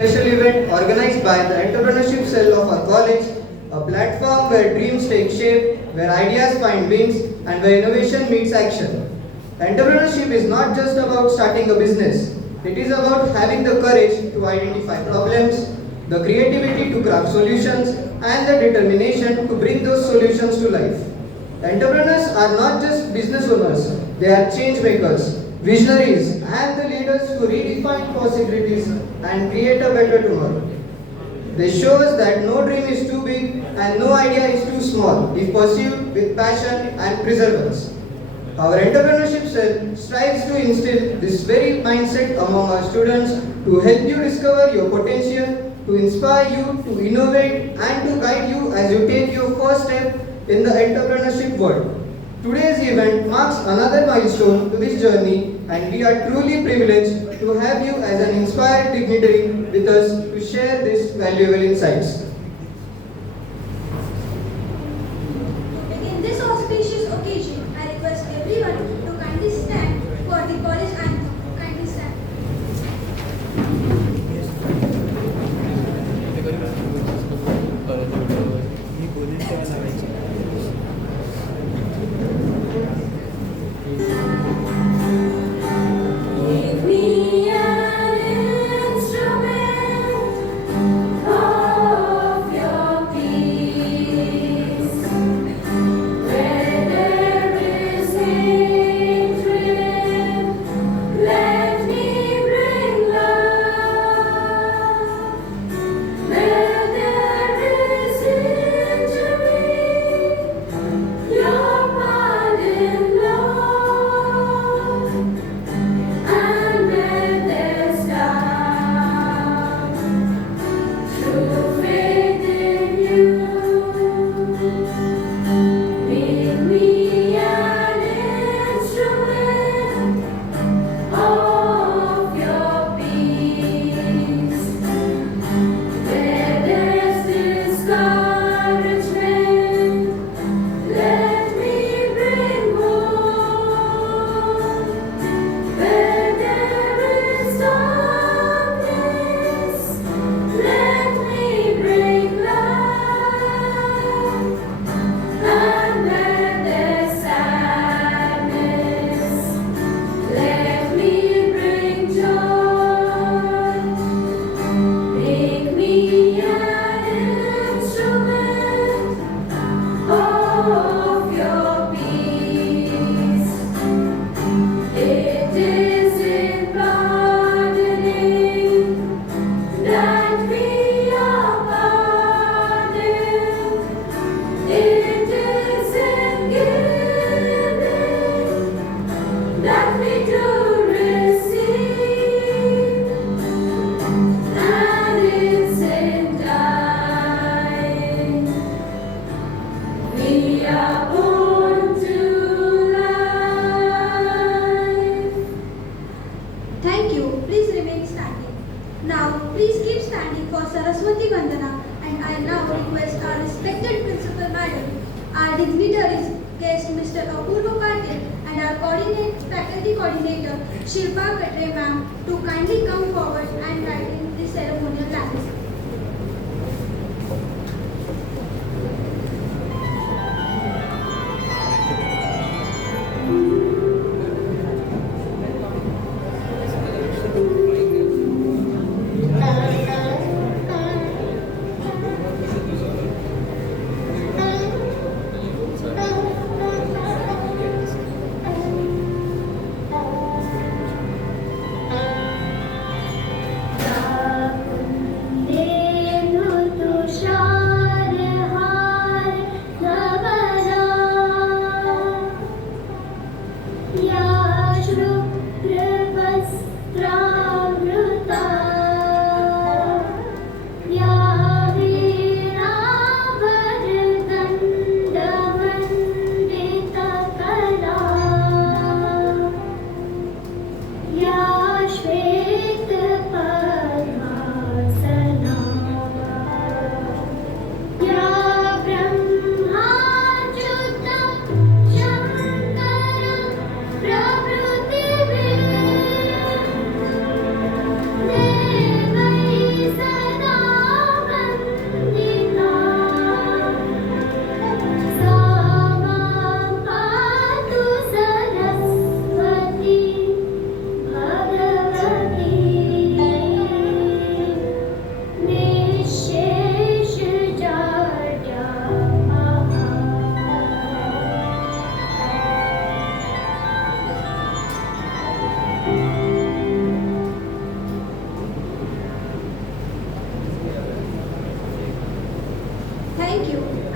Special event organized by the entrepreneurship cell of our college, a platform where dreams take shape, where ideas find wings, and where innovation meets action. Entrepreneurship is not just about starting a business, it is about having the courage to identify problems, the creativity to craft solutions, and the determination to bring those solutions to life. Entrepreneurs are not just business owners, they are change makers, visionaries, and the leaders who redefine possibilities and create a better tomorrow. They show us that no dream is too big and no idea is too small if pursued with passion and perseverance. Our entrepreneurship cell strives to instill this very mindset among our students to help you discover your potential, to inspire you to innovate, and to guide you as you take your first step in the entrepreneurship world. Today's event marks another milestone to this journey, and we are truly privileged to have you as an inspired dignitary with us to share these valuable insights. In this auspicious occasion, I request everyone to kindly stand for the college anthem. Kindly stand. Give me an instrument of your peace, where there is hatred, let me bring love. Where there is injury, your pardon, Lord. And where there's doubt, true faith in you, make me an instrument of your peace. Where there's discouragement, let me bring hope. Where there is darkness, let me bring light. And where there's sadness, let me bring joy. Make me an instrument of your peace. It is in pardoning that we are pardoned. It is in giving that we do receive. And it's in dying we are born to life. Thank you. Please remain standing. Now, please keep standing for Saraswati Vandana, and I now request our respected Principal Madam, our dignitaries guest Mr. Apurva Patil, and our faculty coordinator Shilpa Katre ma'am to kindly come forward and guide in the ceremonial dance. La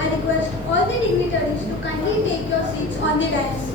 I request all the dignitaries to kindly take your seats on the dais.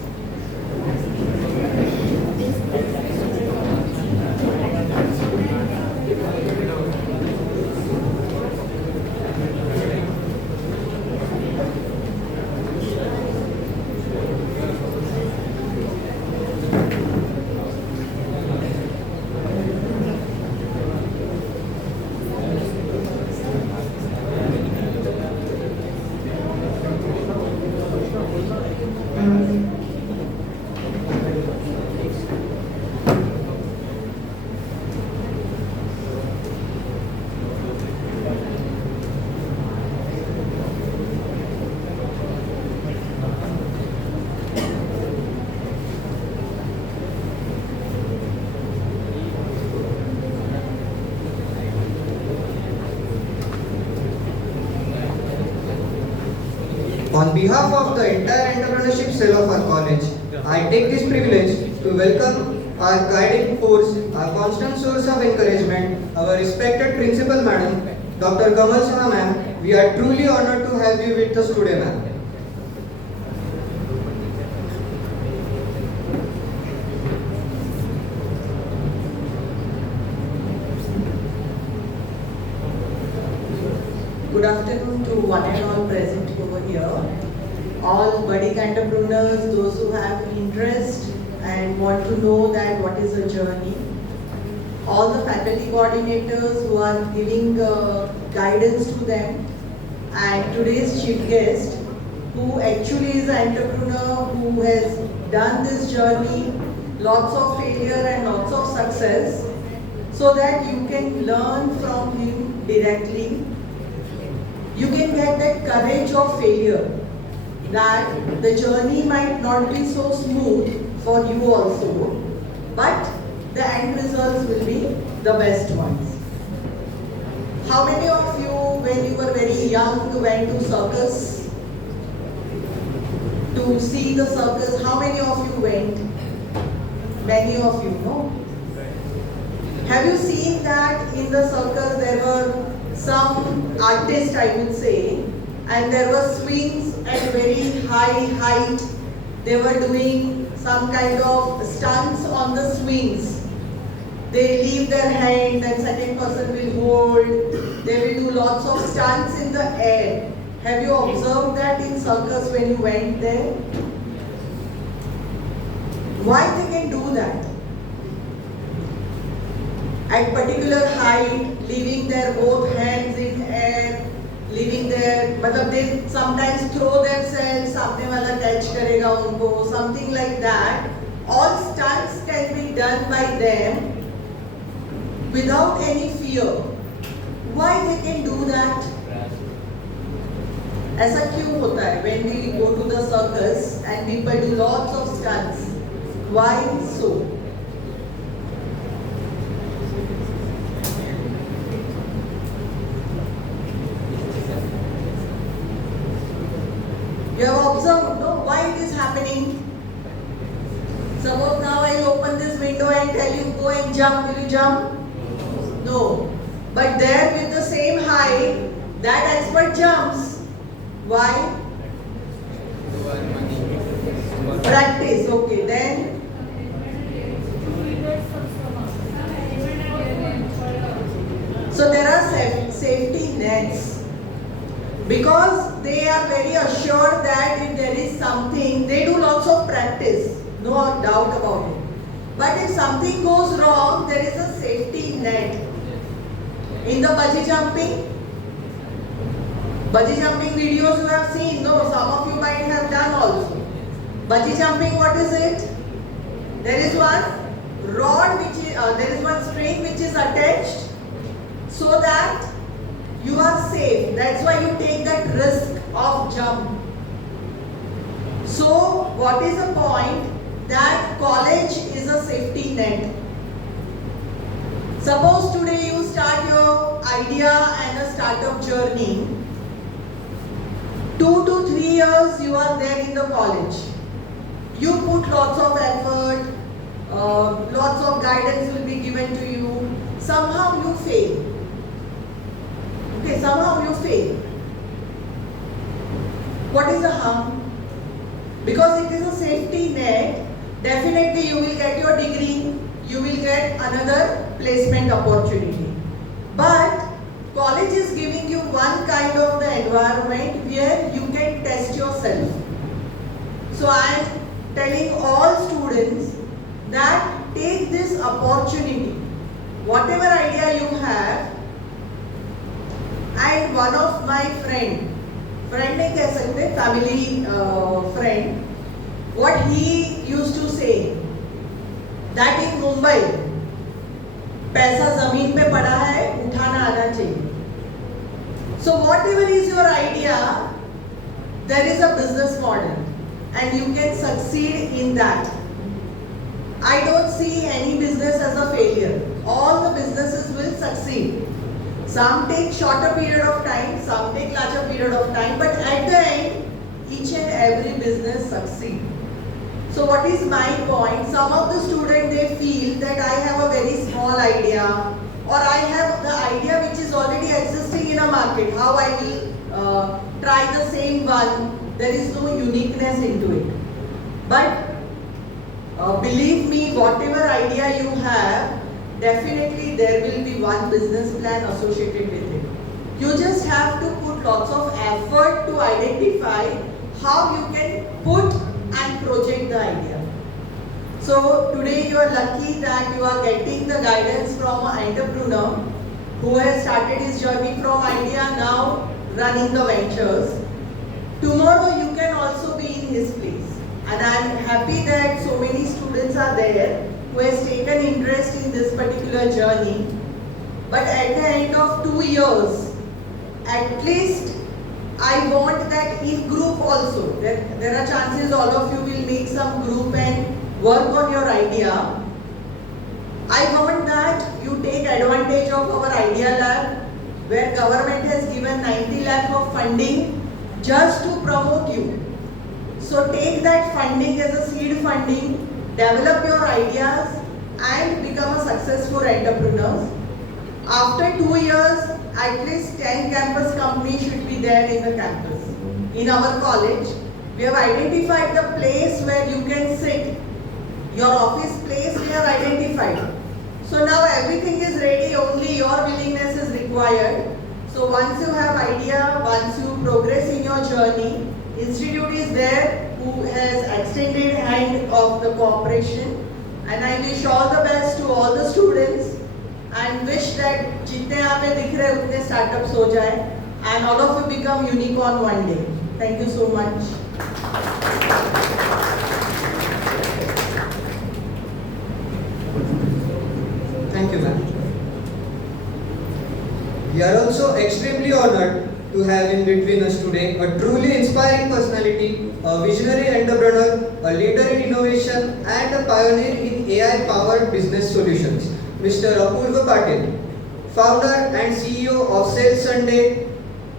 On behalf of the entire entrepreneurship cell of our college, I take this privilege to welcome our guiding force, our constant source of encouragement, our respected principal madam, Dr. Kamal Saha ma'am. We are truly honored to have you with us today, ma'am. Good afternoon to one and all present over here. All budding entrepreneurs, those who have interest and want to know that what is a journey. All the faculty coordinators who are giving guidance to them. And today's chief guest, who actually is an entrepreneur who has done this journey, lots of failure and lots of success, so that you can learn from him directly. You can get that courage of failure, that the journey might not be so smooth for you also, but the end results will be the best ones. How many of you, when you were very young, went to circus to see the circus? How many of you went? Many of you, no? Have you seen that in the circus there were some artists, I would say, and there were swings at very high height. They were doing some kind of stunts on the swings. They leave their hand and second person will hold. They will do lots of stunts in the air. Have you observed that in circus when you went there? Why they can do that? At particular height, leaving their both hands in air, leaving their, मतलब they sometimes throw themselves, सामने वाला catch करेगा उनको, something like that. All stunts can be done by them without any fear. Why they can do that? ऐसा क्यों होता है? When we go to the circus and people do lots of stunts, why so? You have observed, no? Why it is happening? Suppose now I open this window and tell you go and jump. Will you jump? No. But there with the same height, that expert jumps. Why? Practice. Okay. Then so there are safety nets. Because they are very assured that if there is something, they do lots of practice, no doubt about it. But if something goes wrong, there is a safety net. In the bungee jumping videos you have seen, no, some of you might have done also. Bungee jumping, what is it? There is one rod which is, there is one string which is attached so that you are safe. That's why you take that risk of jump. So, what is the point? That college is a safety net. Suppose today you start your idea and a startup journey. 2 to 3 years you are there in the college. You put lots of effort, lots of guidance will be given to you. Somehow you fail. Okay, somehow you fail. safety net, definitely you will get your degree, you will get another placement opportunity. But college is giving you one kind of the environment where you can test yourself. So I am telling all students that take this opportunity, whatever idea you have. And one of my friend नहीं कह सकते, family friend, what he used to say that in Mumbai पैसा जमीन पे पड़ा है, उठाना आना चाहिए. So whatever is your idea, there is a business model and you can succeed in that. I don't see any business as a failure. All the businesses will succeed. Some take shorter period of time, some take larger period of time, but at the end, each and every business succeed. So what is my point? Some of the students, they feel that I have a very small idea, or I have the idea which is already existing in a market. How I will try the same one? There is no uniqueness into it. But believe me, whatever idea you have, definitely there will be one business plan associated with it. You just have to put lots of effort to identify how you can put and project the idea. So today you are lucky that you are getting the guidance from an entrepreneur who has started his journey from idea, now running the ventures. Tomorrow you can also be in his place. And I am happy that so many students are there who has taken interest in this particular journey. But at the end of 2 years, at least I want that in group also, there are chances all of you will make some group and work on your idea. I want that you take advantage of our Idea Lab, where government has given 90 lakh of funding just to promote you. So take that funding as a seed funding, develop your ideas and become a successful entrepreneur. After 2 years, at least 10 campus companies should be there in the campus. In our college, we have identified the place where you can sit. Your office place we have identified. So now everything is ready, only your willingness is required. So once you have idea, once you progress in your journey, institute is there who has extended hand of the cooperation. And I wish all the best to all the students and wish that जितने यहाँ पे दिख रहे उतने startups हो जाए and all of you become unicorn one day. Thank you so much. Thank you, ma'am. We are also extremely honored to have in between us today a truly inspiring personality, a visionary entrepreneur, a leader in innovation, and a pioneer in AI-powered business solutions, Mr. Apurva Patil, founder and CEO of Sales Sunday.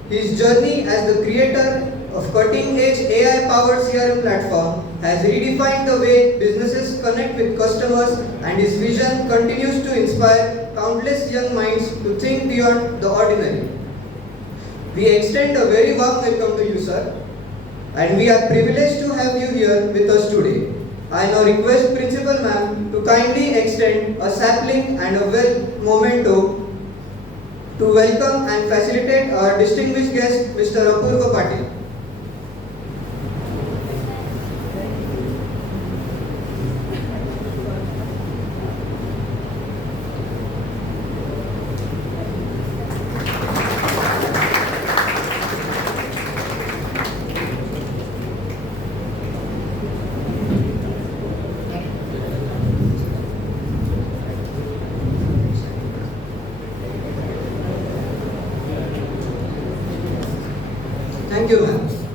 His journey as the creator of cutting-edge AI-powered CRM platform has redefined the way businesses connect with customers, and his vision continues to inspire countless young minds to think beyond the ordinary. We extend a very warm welcome to you, sir, and we are privileged to have you here with us today. I now request Principal Ma'am to kindly extend a sapling and a memento to welcome and facilitate our distinguished guest, Mr. Apurva Patil. Thank you, ma'am.